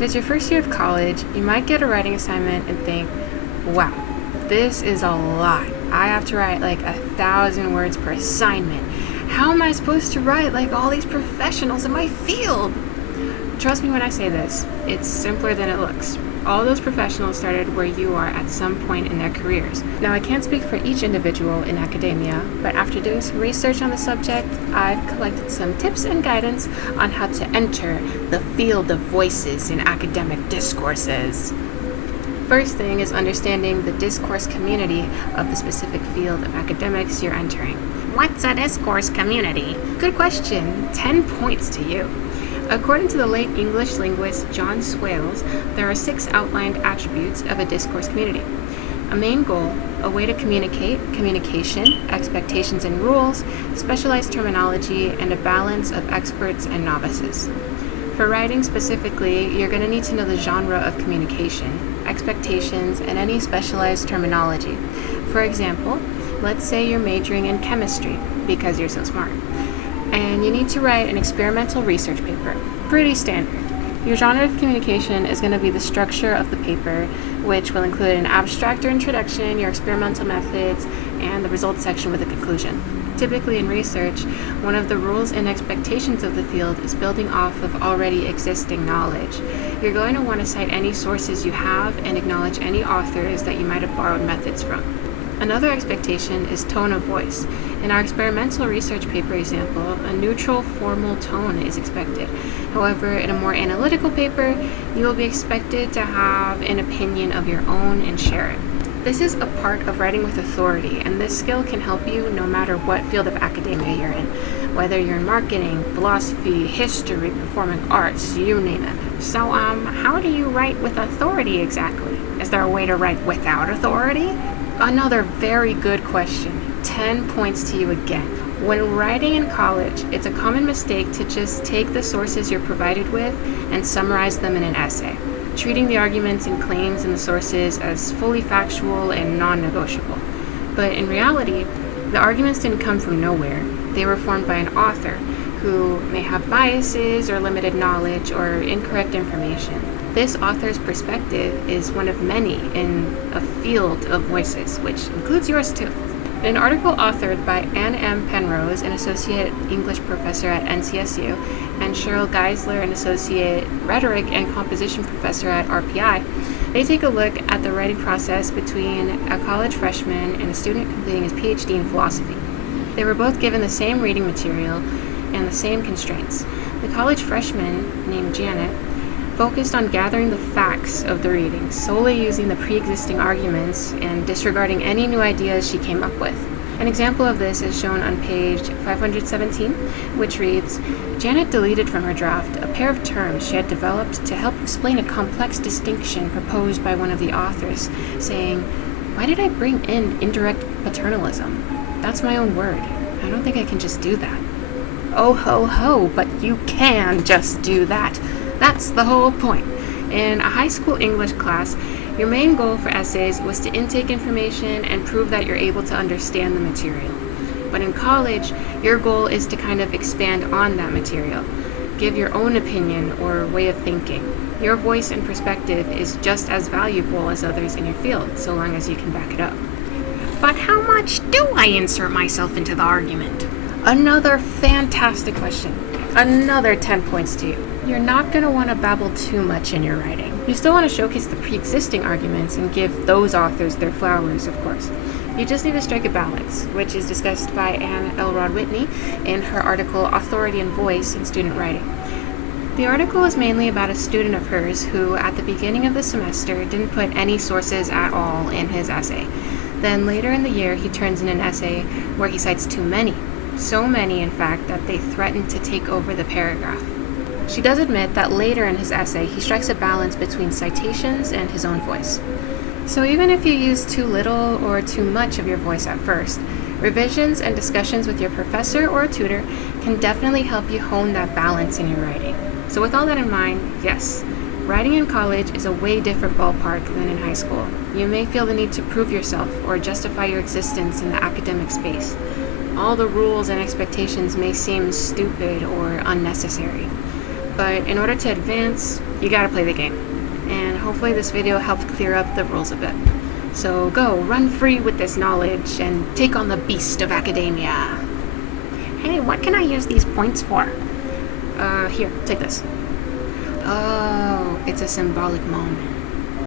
If it's your first year of college, you might get a writing assignment and think, wow, this is a lot. I have to write like 1,000 words per assignment. How am I supposed to write like all these professionals in my field? Trust me when I say this, it's simpler than it looks. All those professionals started where you are at some point in their careers. Now, I can't speak for each individual in academia, but after doing some research on the subject, I've collected some tips and guidance on how to enter the field of voices in academic discourses. First thing is understanding the discourse community of the specific field of academics you're entering. What's a discourse community? Good question. 10 points to you. According to the late English linguist John Swales, there are 6 outlined attributes of a discourse community. A main goal, a way to communicate, communication, expectations and rules, specialized terminology, and a balance of experts and novices. For writing specifically, you're going to need to know the genre of communication, expectations, and any specialized terminology. For example, let's say you're majoring in chemistry because you're so smart, and you need to write an experimental research paper. Pretty standard. Your genre of communication is going to be the structure of the paper, which will include an abstract or introduction, your experimental methods, and the results section with a conclusion. Typically in research, one of the rules and expectations of the field is building off of already existing knowledge. You're going to want to cite any sources you have and acknowledge any authors that you might have borrowed methods from. Another expectation is tone of voice. In our experimental research paper example, a neutral, formal tone is expected. However, in a more analytical paper, you will be expected to have an opinion of your own and share it. This is a part of writing with authority, and this skill can help you no matter what field of academia you're in, whether you're in marketing, philosophy, history, performing arts, you name it. So, how do you write with authority exactly? Is there a way to write without authority? Another very good question. 10 points to you again. When writing in college, it's a common mistake to just take the sources you're provided with and summarize them in an essay, treating the arguments and claims in the sources as fully factual and non-negotiable. But in reality, the arguments didn't come from nowhere. They were formed by an author who may have biases or limited knowledge or incorrect information. This author's perspective is one of many in a field of voices, which includes yours too. An article authored by Anne M. Penrose, an associate English professor at NCSU, and Cheryl Geisler, an associate rhetoric and composition professor at RPI, they take a look at the writing process between a college freshman and a student completing his PhD in philosophy. They were both given the same reading material and the same constraints. The college freshman, named Janet, focused on gathering the facts of the reading, solely using the pre-existing arguments and disregarding any new ideas she came up with. An example of this is shown on page 517, which reads, Janet deleted from her draft a pair of terms she had developed to help explain a complex distinction proposed by one of the authors, saying, "Why did I bring in indirect paternalism? That's my own word. I don't think I can just do that." Oh ho ho, but you can just do that. That's the whole point. In a high school English class, your main goal for essays was to intake information and prove that you're able to understand the material. But in college, your goal is to kind of expand on that material, give your own opinion or way of thinking. Your voice and perspective is just as valuable as others in your field, so long as you can back it up. But how much do I insert myself into the argument? Another fantastic question. Another 10 points to you. You're not going to want to babble too much in your writing. You still want to showcase the pre-existing arguments and give those authors their flowers, of course. You just need to strike a balance, which is discussed by Elrod Whitney in her article Authority and Voice in Student Writing. The article is mainly about a student of hers who, at the beginning of the semester, didn't put any sources at all in his essay. Then later in the year, he turns in an essay where he cites too many. So many, in fact, that they threaten to take over the paragraph. She does admit that later in his essay, he strikes a balance between citations and his own voice. So even if you use too little or too much of your voice at first, revisions and discussions with your professor or a tutor can definitely help you hone that balance in your writing. So with all that in mind, yes, writing in college is a way different ballpark than in high school. You may feel the need to prove yourself or justify your existence in the academic space. All the rules and expectations may seem stupid or unnecessary. But in order to advance, You gotta play the game. And hopefully this video helped clear up the rules a bit. So go, run free with this knowledge and take on the beast of academia. Hey, what can I use these points for? Here, take this. Oh, it's a symbolic moment.